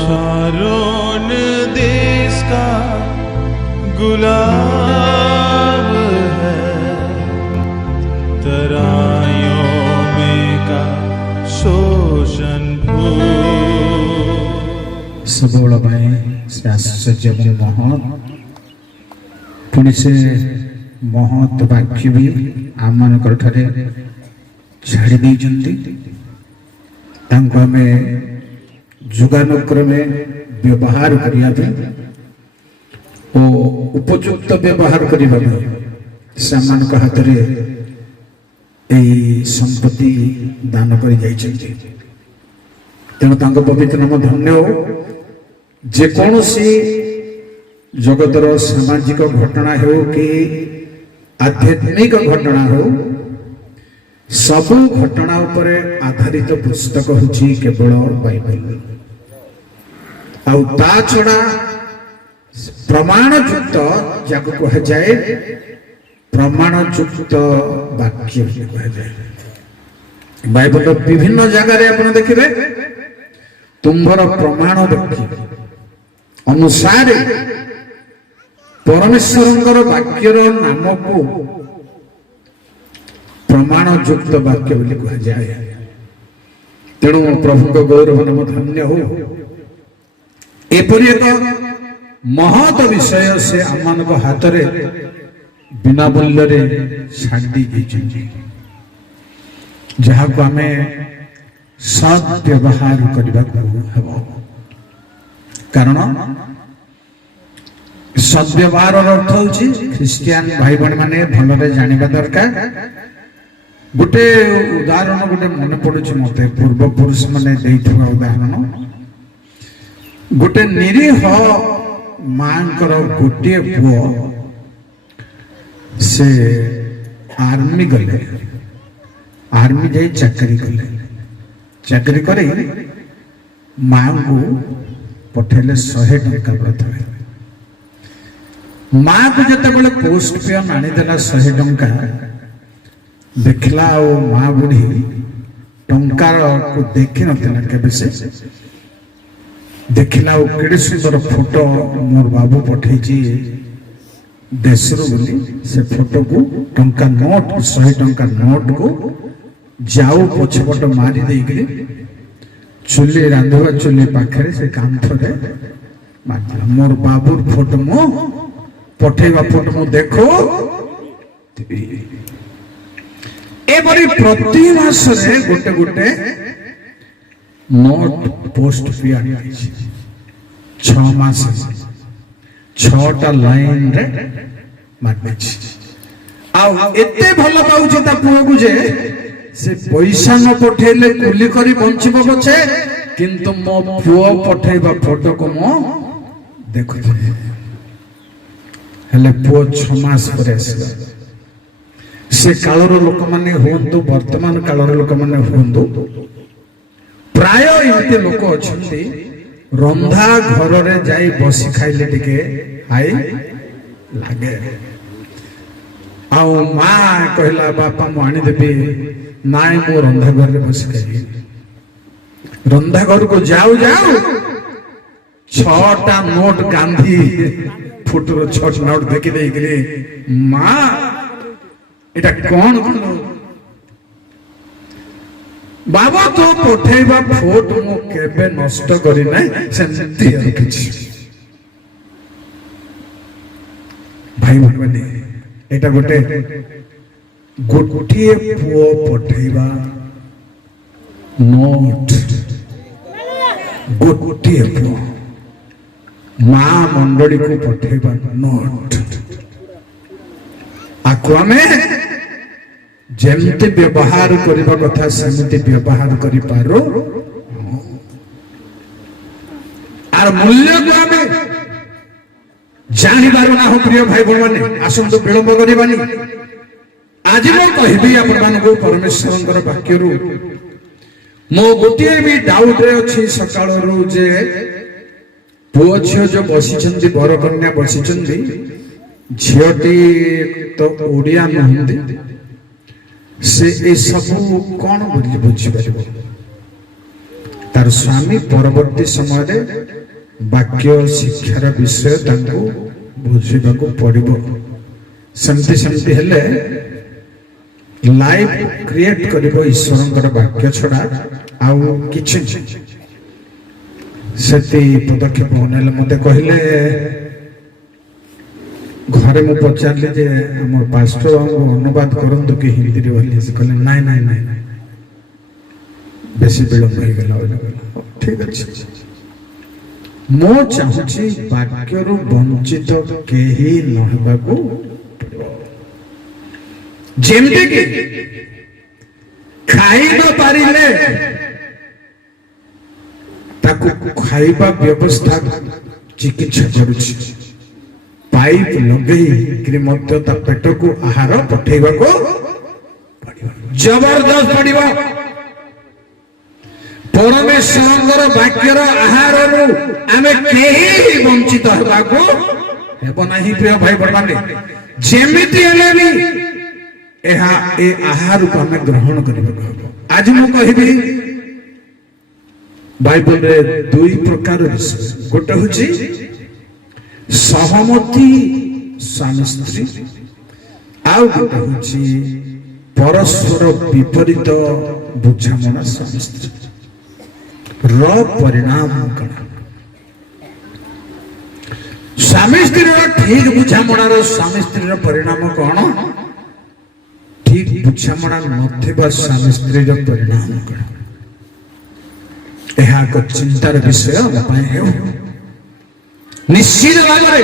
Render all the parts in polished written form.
Sharon देश का गुलाब है, तराइयों में का शोषण सबोल भाई आश्चर्य महत पुणी से महत वाक्य भी आम मान छाड़ी आमे जुगानुक्रमे व्यवहार करने उपयुक्त व्यवहार करने सामान हाथ में संपत्ति दान कर तेणु पवित्र नाम धन्य हो। जेकोसी जगतर सामाजिक घटना हो कि आध्यात्मिक घटना हो सबु घटना उपरे आधारित पुस्तक होची केवल बाइबल ता छड़ा प्रमाणयुक्त जाको कह जाए प्रमाणयुक्त वाक्य कह जाए। बाइबल विभिन्न जगह आप देखिए तुम्हार प्रमाण वाक्य अनुसार परमेश्वर वाक्यर नाम को प्रमाणयुक्त वाक्य बोली कह जाए। तेणु प्रभु को गौरव नाम धन्य हो। एपरि एक महत विषय से आम हाथ में बिना मूल्य छाड़ी जहाँ को आम सद्व्यवहार करने कारण सद्व्यवहार अर्थ हूँ ख्रिस्टियान भाई बहन मैंने भलरे जानिबा दरकार। गोटे उदाहरण गोटे मन पड़ू मत पूर्व पुरुष मैंने उदाहरण गोटे निरीह मां गोटे पुओ से आर्मी गले आर्मी जाई चाकरी कले चाकरी करे मां को पठेले 100 टंका प्रथमे मां को जिते पोस्ट पेन आनीदेला 100 टंका देखला मां बुढ़ी टंकार को देखी नथिला केबे से देखला केड़े सुंदर फोटो मोर बाबू पठेची देशरू बोली से फोटो को टंका नोट 100 टंका नोट को जाऊ पछपट मारी देगी चुली रांधवा चुली पाखे से कांथरे मारला मोर बाबूर फोटो मो पठेवा फोटो मो देखो एपरी प्रति मास रे गोटे गोटे नोट पोस्ट पे आनी 6 मास 6टा लाइन रे मारबे आ एते भलो पाउछ ता पुओ को जे से पैसा न पठेले कुली करी बंचिब पछे किंतु मो पुओ पठेबा फोटो को मो देखु हेले पुओ 6 मास पर आसे से कालर लोक माने होंतु वर्तमान कालर लोक माने होंतु प्राय एमती लोक अछंती रंधा घर रे जाई बसी खाइले टिके हाई लागे आउ मां कहला बापा मु आनी देबी नाय मो रंधा घर रे बसी खाई रंधा घर को जाऊ जाऊ 6टा नोट गांधी फुटरो 6 नोट देखि देई गेली मां एटा कौन बाबा तो पठेबा फोटो मो केबे नष्ट करी नै सेंती रखिछि भाई बहनी एटा गोटे गोटिए पुओ पठेबा नोट गोटिए पुओ मां मंडली को पठेबा नोट आको में जेमते व्यवहार करबा कथा सेमते व्यवहार करि पारो आर मूल्य को हमें जानि पारो ना हो। प्रिय भाई बहन माने आसंतो विलंब करबानी आज मैं कहबी आपण मानको परमेश्वरंकर वाक्य रु मो गोटिए भी डाउट रे अछि सकाळ रु जे पुओ छियो जो बसिचंदी बर कन्या बसिचंदी झियोटी तो ओडिया नहंदी से ए सब कौन बुझी पार तार स्वामी परवर्ती समय वाक्य शिक्षार विषय बुझा पड़ो सेमती सेमती हेले लाइफ क्रिएट कर ईश्वर वाक्य छड़ा आउ किछि से पदक्षेप ने मत कहले घरे मु पचारे जे आम पास्टर अनुवाद करंतु कि हिंदी रे से कहले नाई नाई नाई बेसी विलंब हो गला ठीक अच्छे मो चाहूची वाक्य रु वंचित केही न को जेमते कि खाई न पारिले ताकू खाइबा व्यवस्था चिकित्सा करुछि पाइप लगे मध्य पेट को आहार पठेबा को जबरदस्त पड़िबा परमेश्वर वाक्यर आहार आमे केही वंचित होबा को हेबो नाही प्रिय भाई बड़माने जेमिति हेले भी एहा ए आहार को आमे ग्रहण करिबो आज मु कहिबी बाइबल रे दुई प्रकार गोटे होची सहमति स्वामी स्त्री आउ गोटे होची परस्पर विपरीत बुझामणा स्वामी स्त्री परिणाम कण स्वामी स्त्री ठीक बुझामणार स्वामी स्त्री परिणाम कौन ठीक बुझामणा नथिबा स्वामी स्त्री परिणाम कौन यह एक चिंतार विषय निश्चित भाव में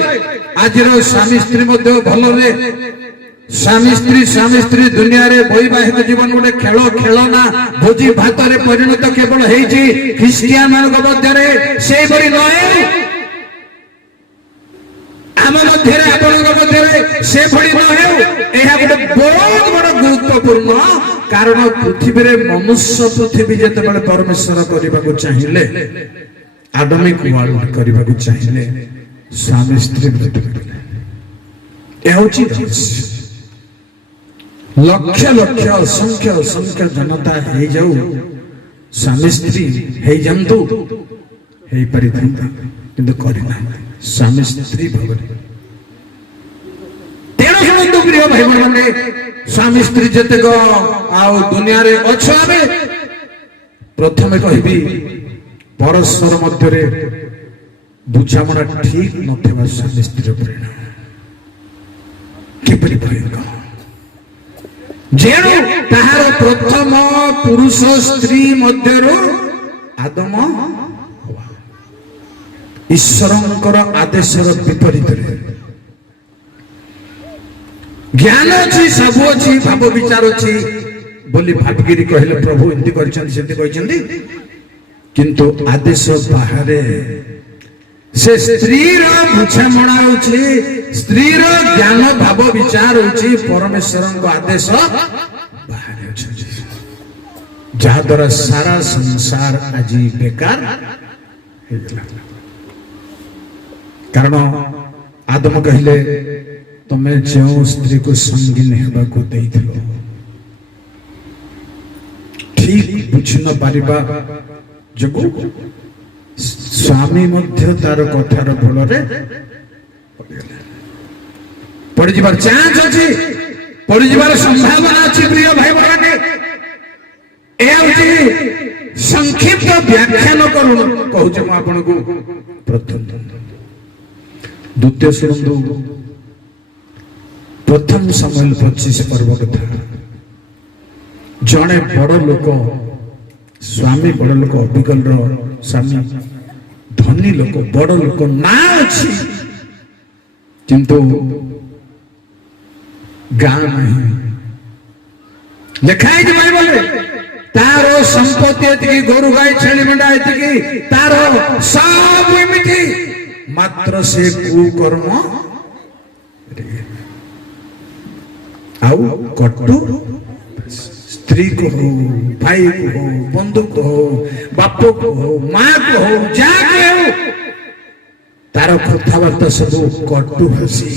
आज स्वामी स्त्री भल स्वामी स्त्री दुनिया रे वैवाहिक जीवन गोटे खेल खेलना भोजी भात रे परिणत केवल होईची ख्रिस्टियान मानक मध्य से बड़ी नहे आम मध्य आपणक मध्य से बड़ी नहे यह गोटे बहुत बड़ गुरुत्वपूर्ण कारण पृथ्वी रे मनुष्य पृथ्वी जेतेबेले परमेश्वर करबा को चाहिए आदमिक वर्ल्ड करबा को चाहिए स्वामी स्त्री लक्ष लक्ष असंख्य असंख्य जनता हे जाऊ स्वामी स्त्री हे जंतु हे परिथंता किंतु करना स्वामी स्त्री भगवान तेरो शुणु प्रिय भाई माने स्वामी स्त्री जते गो आउ दुनिया रे अछ आबे प्रथमे कहबी परस्पर मध्य रे बुझामणा ठीक नथिबा स्वामी स्त्री परिणाम किपरि भयंकर जेणु ताहार प्रथम पुरुष स्त्री मध्यरु आदम ईश्वरंकर आदेशर विपरीत ज्ञान अच्छी सब अच्छी भाव विचार अच्छी बोली भावगिरी कहले प्रभु एमती करछन किंतु आदेश बाहर से स्त्री बुझामणा होची स्त्री ज्ञान भाव विचार होची परमेश्वर आदेश बाहर जहा द्वारा सारा संसार आज बेकार कारण आदम कहले तमे जो स्त्री को संगीन हेबा को देइथिलो ठीक बुझ न पारिबा जगो स्वामी मध्य तार कथार भल पड़ जाबार चांस अच्छी पड़ जाबार संभावना अच्छी प्रिय भाई बहने संक्षिप्त व्याख्यान कहूचे आपन को प्रथम द्वितीय शुणु प्रथम समय 25 पर्व कथा जड़े बड़ लोक स्वामी बड़ लोक अबिकल स्वामी धनी लोक बड़ लोक ना अच्छी किंतु गाँ नहीं लिखाई बाइबल तारो संपत्ति एति गोरु गाय छेली मेंढा एति तारो सब एमिति मात्र से कुकर्म आउ कटु स्त्री को हो भाई को हो बंधु को हो बाप को हो माँ को हो जा के हो तार कथाबार्ता सब कटु हसी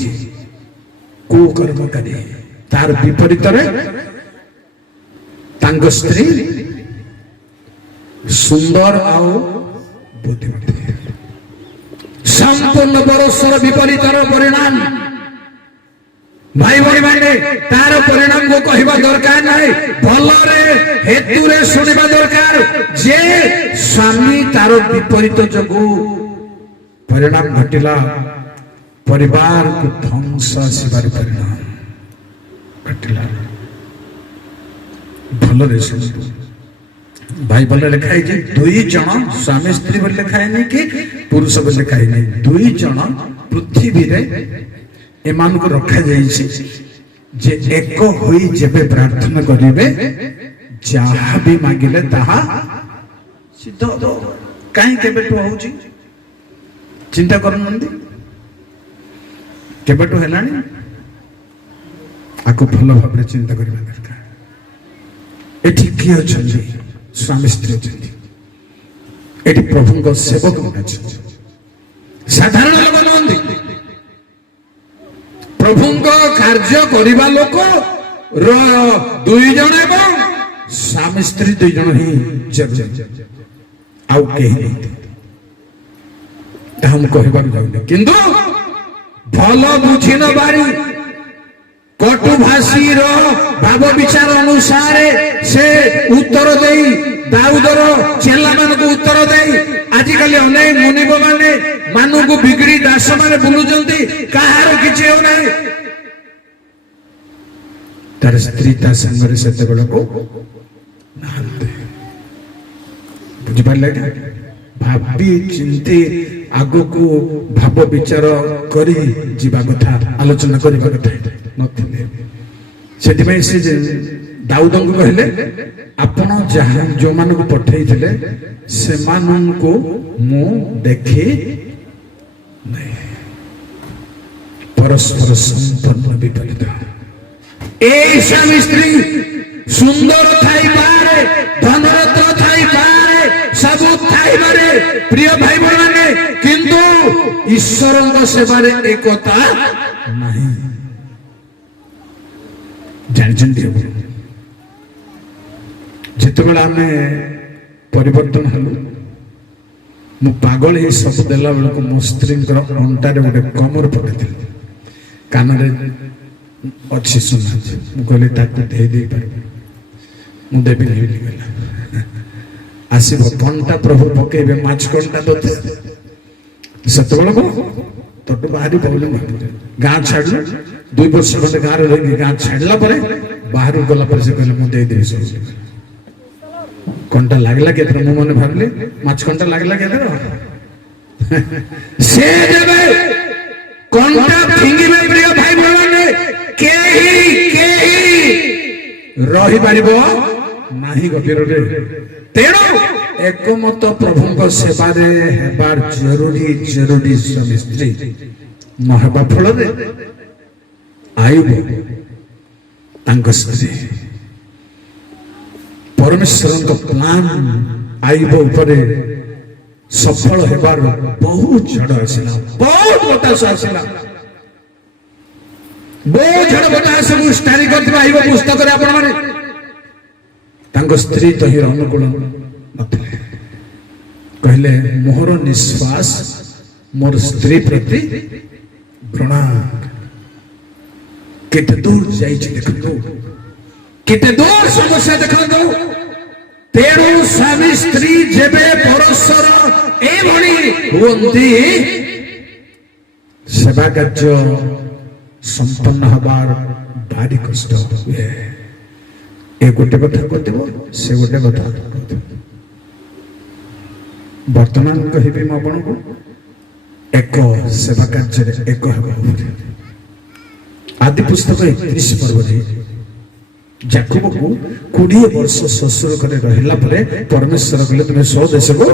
कुकर्म करे तार विपरीत रे तांग स्त्री ସୁନ୍ଦର ଆଉ ବୁଦ୍ଧିମତୀ ସମ୍ପୂର୍ଣ୍ଣ ପରସ୍ପର ବିପରୀତର ପରିଣାମ। ଭାଇ ଭଉଣୀ ମାନେ ତାର ପରିଣାମକୁ କହିବା ଦରକାର ନାହିଁ, ଭଲରେ ହେତୁରେ ଶୁଣିବା ଦରକାର ଯେ ସ୍ୱାମୀ ତାର ବିପରୀତ ଯୋଗୁ ପରିଣାମ ଘଟିଲା, ପରିବାରକୁ ଧ୍ୱଂସ ଆସିବାର ପରିଣାମ ଘଟିଲା। ଭଲରେ ଶୁଣନ୍ତୁ, ବାଇବଲରେ ଲେଖା ହେଇଛି 2 ଜଣ ସ୍ୱାମୀ ସ୍ତ୍ରୀ ବୋଲି ଲେଖା ହେଇନି କି ପୁରୁଷ ବୋଲି ଲେଖା ହେଇନି, 2 ଜଣ ପୃଥିବୀରେ ଏମାନଙ୍କୁ ରଖାଯାଇଛି ଯେ ଏକ ହୋଇ ଯେବେ ପ୍ରାର୍ଥନା କରିବେ ଯାହା ବି ମାଗିଲେ ତାହା ସିଦ୍ଧ ହେବ। କାହିଁ କେବେଠୁ ହଉଛି ଚିନ୍ତା କରୁନାହାନ୍ତି, କେବେଠୁ ହେଲାଣି? ଆକୁ ଭଲ ଭାବରେ ଚିନ୍ତା କରିବା ଦରକାର। ଏଠି କିଏ ଅଛନ୍ତି? ସ୍ୱାମୀ ସ୍ତ୍ରୀ ଅଛନ୍ତି, ଏଠି ପ୍ରଭୁଙ୍କ ସେବକ ଅଛନ୍ତି, ସାଧାରଣ ଲୋକ ନୁହନ୍ତି। ପ୍ରଭୁଙ୍କ କାର୍ଯ୍ୟ କରିବା ଲୋକ 2 ଜଣ ଏବଂ ସ୍ୱାମୀ ସ୍ତ୍ରୀ 2 ଜଣ ହିଁ ଆଉ କେହି ନାହିଁ। ତାହା ମୁଁ କହିବାକୁ ଯାଉନି, କିନ୍ତୁ ଭଲ ବୁଝି ନବାରି କଟୁ ଭାଷୀର ଭାବ ବିଚାର ଅନୁସାରେ ସେ ଉତ୍ତର ଦେଇ ଦାଉଦର ଚେଲାମାନଙ୍କୁ ଉତ୍ତର ଦେଇ ଆଜିକାଲି ଅନେକ ମୁନିବ ମାନେ ମାନଙ୍କୁ ବିଗିଡି ଦାସ ମାନେ ବୁଲୁଛନ୍ତି, କାହାର କିଛି ହେଉନାହିଁ। ତାର ସ୍ତ୍ରୀ ତା ସାଙ୍ଗରେ ସେତେବେଳକୁ ନାହାନ୍ତି। ବୁଝିପାରିଲେ? ଭାବି ଚିନ୍ତି ଆଗକୁ ଭାବ ବିଚାର କରି ଯିବା କଥା, ଆଲୋଚନା କରିବା କଥା ନଥିଲେ। ସେଥିପାଇଁ ସେ ଦାଉଦଙ୍କୁ କହିଲେ ଆପଣ ଯାହା ଯୋଉମାନଙ୍କୁ ପଠେଇଥିଲେ ସେମାନଙ୍କୁ ମୁଁ ଦେଖି ନାହିଁ। ପରସ୍ପର ସମ୍ପନ୍ନ ବିପରୀତ। এই স্বামী স্ত্রী সুন্দর থাইপারে, ধনরত্ন থাইপারে, ସବୁ ଥାଇପାରେ ପ୍ରିୟ ଭାଇ ଭଉଣୀମାନେ, କିନ୍ତୁ ଈଶ୍ୱରଙ୍କ ସେବାରେ ଏକତା ନାହିଁ। ଜାଣିଛନ୍ତି, ଯେତେବେଳେ ଆମେ ପରିବର୍ତ୍ତନ ହେଲୁ, ମୁଁ ପାଗଳ ଏଇ ସବୁ ଦେଲା ବେଳକୁ ମୋ ସ୍ତ୍ରୀଙ୍କର ଅଣ୍ଟାରେ ଗୋଟେ କମର ପକେଇଥିଲି, କାନରେ ଅଛି ସୁନା। ମୁଁ କହିଲି ତାକୁ ଦେଇପାରିବି, ମୁଁ ଦେବିନି ବୋଲି କହିଲା। ଆସିବ କଣ୍ଟା ପ୍ରଭୁ ପକେଇବେ, ମାଛ କଣ୍ଟା ଦୋତେ। ସେତେବେଳକୁ ତୋଠୁ ବାହାରି ପଡ଼ିଲେ ଗାଁ ଛାଡ଼ିଲୁ। 2 ବର୍ଷ ଖଣ୍ଡେ ଗାଁରେ ରହିକି ଗାଁ ଛାଡ଼ିଲା ପରେ ବାହାରକୁ ଗଲା ପରେ ସେ କହିଲେ ମୁଁ ଦେଇଦେବି ସବୁ। କଣ୍ଟା ଲାଗିଲା କେତେ? ମୁଁ ମନେ ଭାବିଲି ମାଛ କଣ୍ଟା ଲାଗିଲା କେତେ? ସେ ଦେବେ କଣ୍ଟା ଫିଙ୍ଗିବେ। ପ୍ରିୟ ଭାଇ ଭଉଣୀମାନେ, କେହି ରହିପାରିବ ନାହିଁ ଗଭୀରରେ। ତେଣୁ ଏକମତ ପ୍ରଭୁଙ୍କ ସେବାରେ ହେବାର ଜରୁରୀ ସ୍ୱାମୀ ସ୍ତ୍ରୀ ନ ହେବା ଫଳରେ ଆୟୁବ ତାଙ୍କ ସ୍ତ୍ରୀ ପରମେଶ୍ୱରଙ୍କ ପ୍ଲାନ ଆୟୁବ ଉପରେ ସଫଳ ହେବାର ବହୁତ ଝଡ଼ ଆସିଲା, ବହୁତ ବତାସ ଆସିଲା। ବହୁତ ଝଡ଼ ବତାସକୁ ଷ୍ଟଡି କରିଥିବା ଆୟୁବ ପୁସ୍ତକରେ ଆପଣମାନେ ତାଙ୍କ ସ୍ତ୍ରୀ ତହିଁର ଅନୁକୂଳ ନଥିଲେ। କହିଲେ ମୋର ନିଶ୍ୱାସ ମୋର ସ୍ତ୍ରୀ ପ୍ରତି ଘୃଣା। କେତେ ଦୂର ଯାଇଛି ଦେଖନ୍ତୁ, କେତେ ଦୂର ସମସ୍ୟା ଦେଖନ୍ତୁ। ତେଣୁ ସ୍ୱାମୀ ସ୍ତ୍ରୀ ଯେବେ ପରସ୍ପର ଏଭଳି ହୁଅନ୍ତି, ସେବା କାର୍ଯ୍ୟ ସମ୍ପନ୍ନ ହବାର ଭାରି କଷ୍ଟ ହୁଏ। ଏ ଗୋଟେ କଥା କହିଥିବ, ସେ ଗୋଟେ କଥା କହିଥିବ। ବର୍ତ୍ତମାନ କହିବି ମୁଁ ଆପଣଙ୍କୁ, ଏକ ସେବା କାର୍ଯ୍ୟରେ ଏକ ହେବ। ଆଦି ପୁସ୍ତକ 31 ପର୍ବରେ ଯାକୋବକୁ 20 ବର୍ଷ ଶ୍ୱଶୁର ଘରେ ରହିଲା ପରେ ପରମେଶ୍ୱର କହିଲେ ତୁମେ ସ୍ୱଦେଶକୁ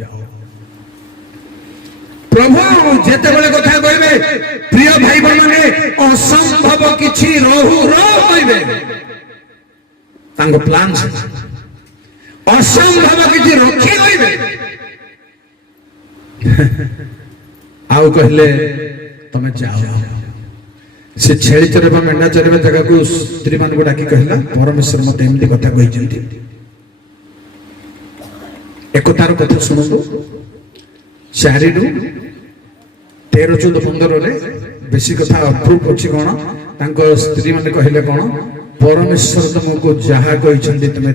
ଯାଅ। ପ୍ରଭୁ ଯେତେବେଳେ କଥା କହିବେ, ପ୍ରିୟ ଭାଇ ଭଉଣୀମାନେ, ଅସମ୍ଭବ କିଛି ରହୁ କହିବେ। ତାଙ୍କ ପ୍ଲାନ ଅସମ୍ଭବ କିଛି ରଖି କହିବେ। ଆଉ କହିଲେ ତମେ ଯାଅ। ସେ ଛେଳି ଚରେଇବା ମେଣ୍ଢା ଚରେଇବା ଜାଗାକୁ ସ୍ତ୍ରୀ ମାନଙ୍କୁ ଡାକି କହିଲା, ପରମେଶ୍ୱର ମତେ ଏମିତି କଥା କହିଛନ୍ତି, एकतार कथा शुणु 4 ରୁ 13, 14, 15 रे बेसी कथा अप्रूव अच्छी कौन स्त्री मैंने कहले कौन परमेश्वर तुमको जहा कहते तुम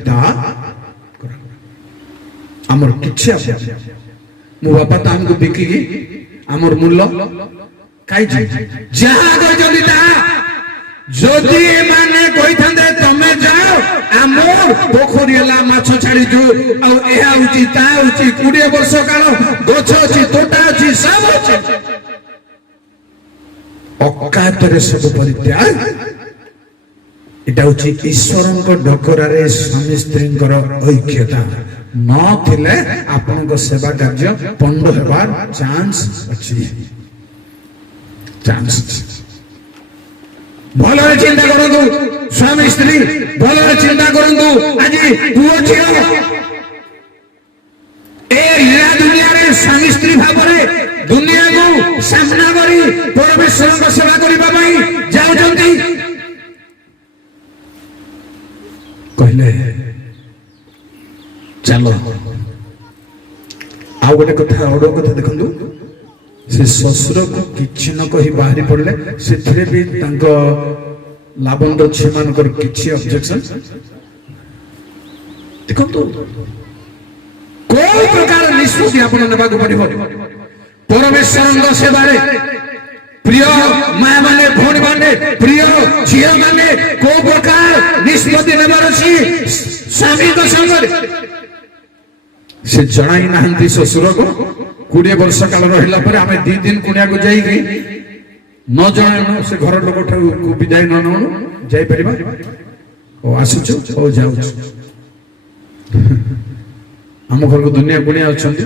आमर कि मो बापा तो आमको बिकिकी आमर मूल्य कहीं जहा जदि माने कही तमे जाओ आमर पोखरी माछ छाड़ी जो आ 20 वर्ष काल गछ अच्छी तोटा अच्छी सब अच्छी अकातरे सब परित्याग इटा हूँ ईश्वर डकरार स्वामी स्त्री ऐक्यता नथिले आपण सेवा कार्य पंड हेबार चांस अच्छी भल चिंता करूँ स्वामी स्त्री भल चिंता करूँ आज पुओ झील दुनिया रे स्वामी स्त्री भाव दुनिया को सामना करी परमेश्वर सेवा करने जाऊँगी कहले चलो आउ गोटे कथा और कथा देखु से ससुर को किछि न कही बाहरी पड़ले से भी लाबंड झी मान किछि ऑब्जेक्शन देखो कोई प्रकार निष्पत्ति आपण नेबाक पड़िबो परमेश्वर सेवा प्रिय माँ माने भौणी माने प्रिय झील माने को प्रकार निष्पत्ति नेबार अछि स्वामी को संग से जणाई नाहंती ससुर को 20 वर्ष काल रहिला पर आमे 2 दिन कुनिया को जाईगी न जणानो से घर लोक को विदाय न ननु जाई परिबा ओ आसुछु ओ जाउछु हम घर को दुनिया कुनिया अछंती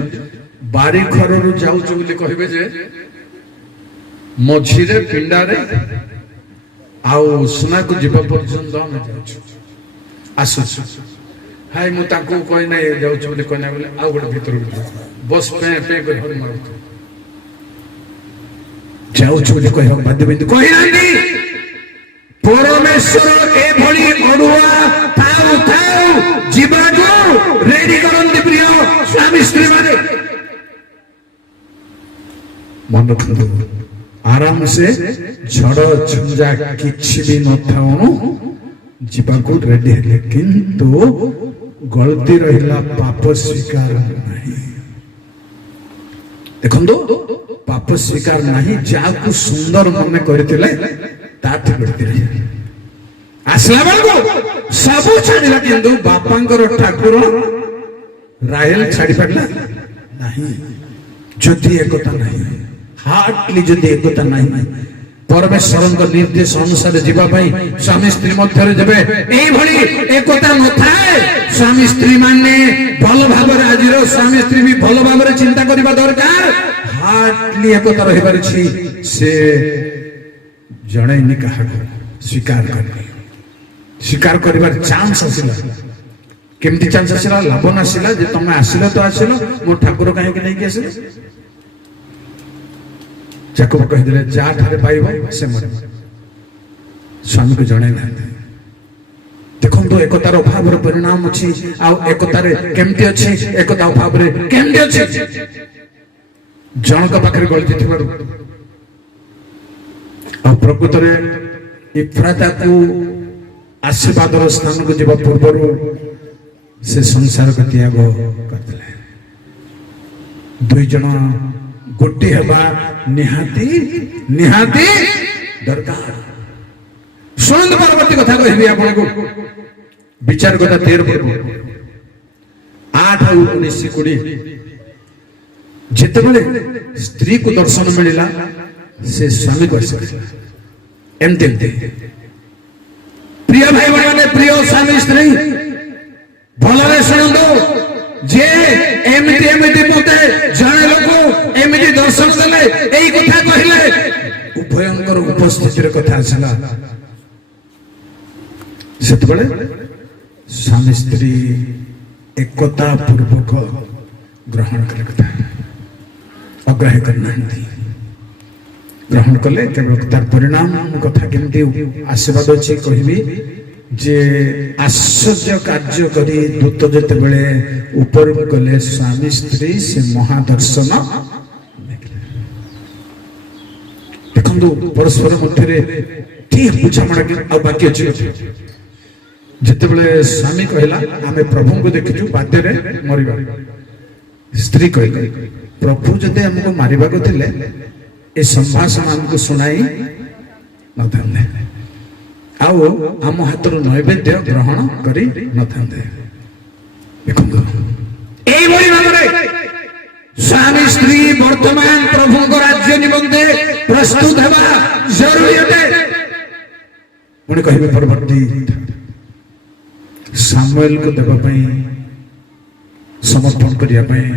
बारी घर रु जाउछु बोली कहबे जे मझिरे पिंडारे आउ सुना को जीव पर्यंत हम जाउछु आसुछु हाय मु ताको कोइ नै जाउछु बोली कोना बोले आउ गोटे भीतर बस पे पे कर हर मारू जाउछु बोली कहि बाध्य बिंदु कहि नानी परमेश्वर ए भली अडुआ थाउ थाउ जीवन को रेडी करन प्रिय स्वामी स्त्री माने मन रखो आराम से झड़ झंझा किछि भी न थाउ जीवा को रेडी हेले किंतु गलती रहिला पाप स्वीकार नहीं देखो पाप स्वीकार नहीं जाकू सुंदर मन करथिले ताथि करथिले आसला बेलको सब छाड़िला किंतु बापांकर ठाकुर राहेल छाड़ी पाटला नहीं जदि एकता नहीं हार्टली जदि एकता नहीं परमेश्वर निर्देश अनुसार जीवा स्वामी स्त्री मध्य जबे एकता न थाए स्वामी स्त्री माने भल भाव आज स्वामी स्त्री भी भल भाव चिंता करने दरकार हार्टली एकता रही से जड़े क्या स्वीकार स्वीकार कर चांस आसला केमती चांस आसला लाभन आसला तुम आसिल तो आसिल मो ठाकुर कहीं नहीं आसिल जाकब कहीदे जा ठारे पाइब से मरे स्वामी को जड़े ना देखो एकतार अभाव परिणाम अच्छी एकतार केमती अच्छी एकता अभाव केमती अच्छी जनक पाखे गलती थी प्रकृत में इफ्राता को आशीर्वाद स्थान को जीवा पूर्व से संसार को त्याग करते 2 जन गोटे हवा निहाती निहाती दरकार सुनंद परवर्ती कथा कहबी आपण को विचार कथा 13 पर्व 8 और 19 20 जेतेबेले स्त्री को दर्शन मिलिला से स्वामी को एमते प्रिय भाई बहन प्रिय स्वामी स्त्री भलरे सुनंदो जे एमती एमती मते जने लोक एमती दर्शन देले एई कथा कहिले उभयंकर उपस्थितिर कथा आसला सेतबेले स्वामी स्त्री एकता पूर्वक ग्रहण करे कथा अग्राह्य करना ग्रहण कले केवल तार परिणाम कथा केमती आशीर्वाद अच्छी कहबी ଯେ ଆଶ୍ଚର୍ଯ୍ୟ କାର୍ଯ୍ୟ କରି ଦୂତ ଯେତେବେଳେ ଉପରକୁ ଗଲେ ସ୍ୱାମୀ ସ୍ତ୍ରୀ ସେ ମହାଦର୍ଶନ ଦେଖିଲେ। ଦେଖନ୍ତୁ ପରସ୍ପର ମଧ୍ୟରେ ଠିକ ବୁଝାମଣା ଆଉ ବାକି ଅଛି। ଯେତେବେଳେ ସ୍ୱାମୀ କହିଲା ଆମେ ପ୍ରଭୁଙ୍କୁ ଦେଖିଛୁ ବାଦ୍ୟରେ ମରିବା, ସ୍ତ୍ରୀ କହିଲେ ପ୍ରଭୁ ଯଦି ଆମକୁ ମାରିବାକୁ ଥିଲେ ଏ ସମ୍ଭାଷଣ ଆମକୁ ଶୁଣାଇ ନଥାନ୍ତେ ଆଉ ଆମ ହାତରୁ ନୈବେଦ୍ୟ ଗ୍ରହଣ କରି ନଥାନ୍ତେ। ଦେଖନ୍ତୁ ଏଇଭଳି ଭାବରେ ସ୍ୱାମୀ ସ୍ତ୍ରୀ ବର୍ତ୍ତମାନ ପ୍ରଭୁଙ୍କ ରାଜ୍ୟ ନିମନ୍ତେ ପ୍ରସ୍ତୁତ ହେବା ଜରୁରୀ ଅଟେ। ପୁଣି କହିବେ ପରବର୍ତ୍ତୀ ସାମୁଏଲକୁ ଦେବା ପାଇଁ ସମର୍ପଣ କରିବା ପାଇଁ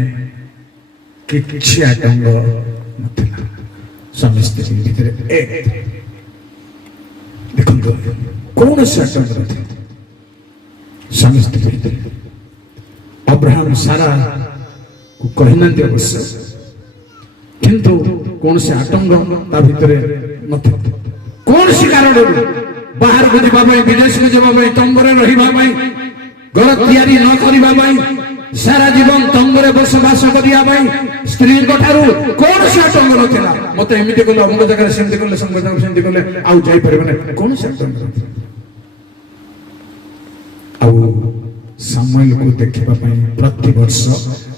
କିଛି ଆଟଙ୍ଗ ନଥିଲା ସ୍ୱାମୀ ସ୍ତ୍ରୀ ଭିତରେ। ଦେଖନ୍ତୁ କୌଣସି ଆଟଙ୍ଗ ନଥିଲା ସ୍ୱାମୀ ସ୍ତ୍ରୀ ଭିତରେ। ଅବ୍ରାହମ ସାରା କହିନାହାନ୍ତି ଅବଶ୍ୟ, କିନ୍ତୁ କୌଣସି ଆଟଙ୍ଗ ତା ଭିତରେ ନଥିଲା। କୌଣସି କାରଣରୁ ବାହାରକୁ ଯିବା ପାଇଁ, ବିଦେଶକୁ ଯିବା ପାଇଁ, ତମ୍ବରେ ରହିବା ପାଇଁ, ଘର ତିଆରି ନ କରିବା ପାଇଁ, ସାରା ଜୀବନ ତମ୍ବରେ ବସବାସ କରିବା ପାଇଁ ସ୍ତ୍ରୀଙ୍କ ଠାରୁ କୌଣସି ଆଟଙ୍ଗ ନଥିଲା। ମତେ ଏମିତି କଲେ, ଅମୁକ ଜାଗାରେ ସେମିତି କଲେ, ସମୁକ ଜାଗାରେ ସେମିତି କଲେ, ଆଉ ଯାଇପାରିବ ନାହିଁ, କୌଣସି ଆଟଙ୍ଗ ନଥିଲା। ଆଉ ସାମୁଏଲକୁ ଦେଖିବା ପାଇଁ ପ୍ରତିବର୍ଷ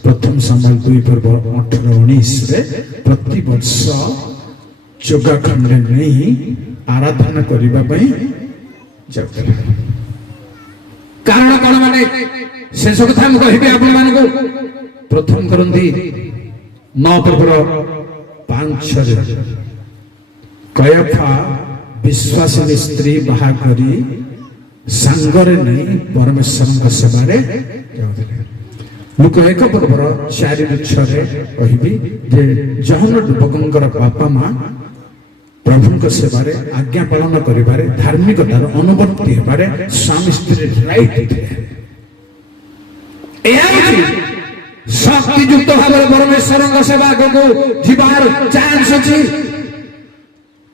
ପ୍ରଥମ ସାମୁଏଲ 2:18-19 ପ୍ରତିବର୍ଷ ଚୋଗା ଖଣ୍ଡେ ନେଇ ଆରାଧନା କରିବା ପାଇଁ ଯାଉଥିଲେ। କାରଣ କଣ ମାନେ ଶେଷ କଥା ମୁଁ କହିବି ଆପଣମାନଙ୍କୁ। ପ୍ରଥମ କରନ୍ତି 9:5 କୟଫା ବିଶ୍ୱାସିନୀ ସ୍ତ୍ରୀ ବାହା କରି ସାଙ୍ଗରେ ନେଇ ପରମେଶ୍ୱରଙ୍କ ସେବାରେ ଯାଉଥିଲେ। ଲୁକ 1:4-6 କହିବି ଯେ ଜହନ ଯୁବକଙ୍କର ବାପା ମା ପ୍ରଭୁଙ୍କ ସେବାରେ ଆଜ୍ଞା ପାଳନ କରିବାରେ, ଧାର୍ମିକତାର ଅନୁବର୍ତ୍ତୀ ହେବାରେ ସ୍ୱାମୀ ସ୍ତ୍ରୀ ରାଇଟ୍ ଥିଲେ। ଏହା ହେଉଛି ଶକ୍ତିଯୁକ୍ତ ଭାବରେ ପରମେଶ୍ୱରଙ୍କ ସେବା ଆଗକୁ ଯିବାର ଚାନ୍ସ ଅଛି।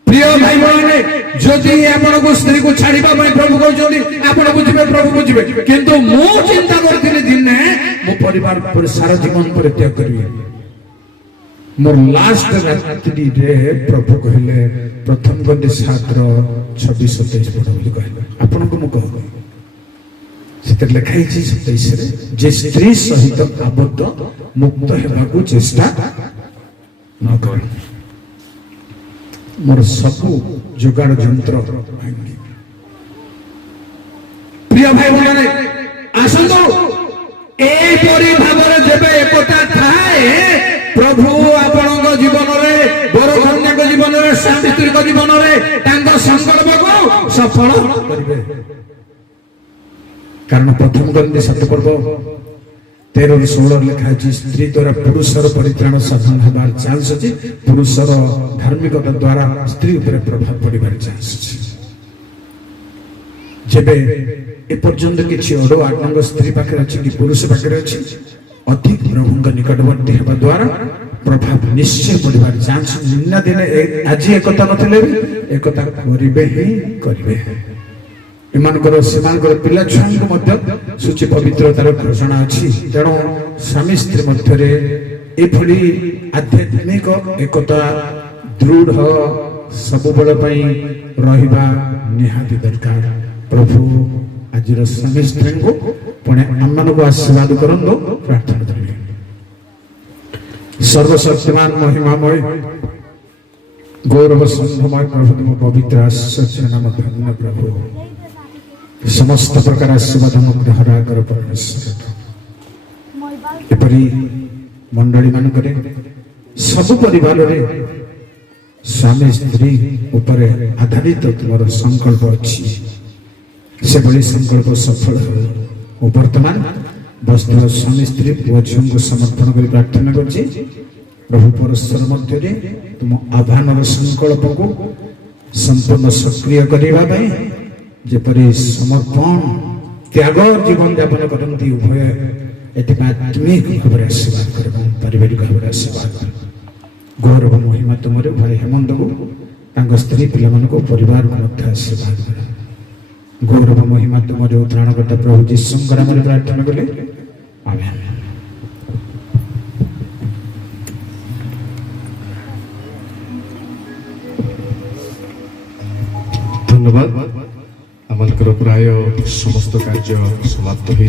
ପ୍ରିୟ ଭାଇ ଭଉଣୀ, ଯଦି ଆପଣଙ୍କୁ ସ୍ତ୍ରୀକୁ ଛାଡ଼ିବା ପାଇଁ ପ୍ରଭୁ କହିଛନ୍ତି ଆପଣ ବୁଝିବେ, ପ୍ରଭୁ ବୁଝିବେ, କିନ୍ତୁ ମୁଁ ଚିନ୍ତା କରିଥିଲି ଦିନେ ମୋ ପରିବାର ପରେ ସାରା ଜୀବନ ପରେ ତ୍ୟାଗ କରିବି। ମୋର ଲାଷ୍ଟ ରାତ୍ରିରେ ପ୍ରଭୁ କହିଲେ ପ୍ରଥମ ଗଣ୍ଡି 7:26-27 ପଢ଼ ବୋଲି କହିଲେ। ଆପଣଙ୍କୁ ମୁଁ କହିବି ସେଥିରେ ଲେଖା ହେଇଛି 27ରେ ଯେ ସ୍ତ୍ରୀ ସହିତ ଆବଦ୍ଧ ମୁକ୍ତ ହେବାକୁ ଚେଷ୍ଟା ନ କର। ମୋର ସବୁ ଯୋଗାଡ଼ ଯନ୍ତ୍ର ଭାଙ୍ଗି। ପ୍ରିୟ ଭାଇ ଭଉଣୀ ଆସନ୍ତୁ, ଏହିପରି ଭାବରେ ଯେବେ ଏକତା ଥାଏ ପ୍ରଭୁ ଆପଣଙ୍କ ଜୀବନରେ, ବର କନ୍ୟାଙ୍କ ଜୀବନରେ, ସ୍ୱାମୀ ସ୍ତ୍ରୀଙ୍କ ଜୀବନରେ ତାଙ୍କ ସଂକଳ୍ପକୁ ସଫଳ କରିବେ। କାରଣ ପ୍ରଥମ କରନ୍ତି 7:13-16 ଲେଖା ଅଛି ସ୍ତ୍ରୀ ଦ୍ୱାରା ପୁରୁଷର ପରିତ୍ରାଣ ସାଧନ ହେବାର ଚାନ୍ସ ଅଛି, ପୁରୁଷର ଧାର୍ମିକତା ଦ୍ୱାରା ସ୍ତ୍ରୀ ଉପରେ ପ୍ରଭାବ ପଡ଼ିବାର ଚାନ୍ସ ଅଛି। ଯେବେ ଏପର୍ଯ୍ୟନ୍ତ କିଛି ଅଡୁଆ ଆଟଙ୍ଗ ସ୍ତ୍ରୀ ପାଖରେ ଅଛି କି ପୁରୁଷ ପାଖରେ ଅଛି, ଅଧିକ ପ୍ରଭୁଙ୍କ ନିକଟବର୍ତ୍ତୀ ହେବା ଦ୍ୱାରା ପ୍ରଭାବ ନିଶ୍ଚୟ ପଡ଼ିବାର ଚାନ୍ସ। ନିମ୍ନ ଦିନେ ଆଜି ଏକତା ନଥିଲେ ବି ଏକତା କରିବେ ହିଁ କରିବେ। ଏମାନଙ୍କର ସେମାନଙ୍କର ପିଲା ଛୁଆଙ୍କୁ ମଧ୍ୟ ସୂଚି ପବିତ୍ରତାର ଘୋଷଣା ଅଛି। ତେଣୁ ସ୍ୱାମୀ ସ୍ତ୍ରୀ ମଧ୍ୟରେ ଏଭଳି ଆଧ୍ୟାତ୍ମିକ ଏକତା ଦୃଢ଼ ସବୁବେଳ ପାଇଁ ରହିବା ନିହାତି ଦରକାର। ପ୍ରଭୁ ଆଜିର ସ୍ୱାମୀ ସ୍ତ୍ରୀଙ୍କୁ ପୁଣି ଆମମାନଙ୍କୁ ଆଶୀର୍ବାଦ କରନ୍ତୁ, ପ୍ରାର୍ଥନା କରିବେ। ସର୍ବଶକ୍ତିମାନ ମହିମାମୟ ଗୌରବ ସମ୍ଭମୟ ପ୍ରଭୁ ତୁମ ପବିତ୍ର ଆଶ୍ଚର୍ଯ୍ୟ ନାମ ଧନ୍ୟ ପ୍ରଭୁ। ସମସ୍ତ ପ୍ରକାର ଆଶୀର୍ବାଦ ଅନୁଗ୍ରହର ଆଗର ପରମେଶ୍ୱର ଏପରି ମଣ୍ଡଳୀ ମାନଙ୍କରେ ସବୁ ପରିବାରରେ ସ୍ୱାମୀ ସ୍ତ୍ରୀ ଉପରେ ଆଧାରିତ ତୁମର ସଂକଳ୍ପ ଅଛି। ସେଭଳି ସଂକଳ୍ପ ସଫଳ ହେଉ। ମୁଁ ବର୍ତ୍ତମାନ ବସ୍ତୁର ସ୍ୱାମୀ ସ୍ତ୍ରୀ ପୁଅ ଝିଅଙ୍କୁ ସମର୍ପଣ କରି ପ୍ରାର୍ଥନା କରୁଛି। ପ୍ରଭୁ ପରସ୍ପର ମଧ୍ୟରେ ତୁମ ଆହ୍ୱାନର ସଂକଳ୍ପକୁ ସମ୍ପୂର୍ଣ୍ଣ ସକ୍ରିୟ କରିବା ପାଇଁ ଯେପରି ସମର୍ପଣ ତ୍ୟାଗ ଜୀବନ ଯାପନ କରନ୍ତି ଉଭୟ ଏଥିପାଇଁ ଆତ୍ମିକ ଭାବରେ ଆଶୀର୍ବାଦ କରିବ, ପାରିବାରିକ ଭାବରେ ଆଶୀର୍ବାଦ କରିବ। ଗୌରବ ମହିମା ତୁମର ଭାଇ ହେମନ୍ତକୁ, ତାଙ୍କ ସ୍ତ୍ରୀ ପିଲାମାନଙ୍କୁ, ପରିବାରକୁ ମଧ୍ୟ ଆଶୀର୍ବାଦ କରିବ। गौरव महिमा तुम जो त्राणकर्ता प्रभु जीशुଙ୍କ नामରେ प्रार्थना कले आमेन। धन्यवाद। आमर प्राय समस्त कार्य समाप्त हो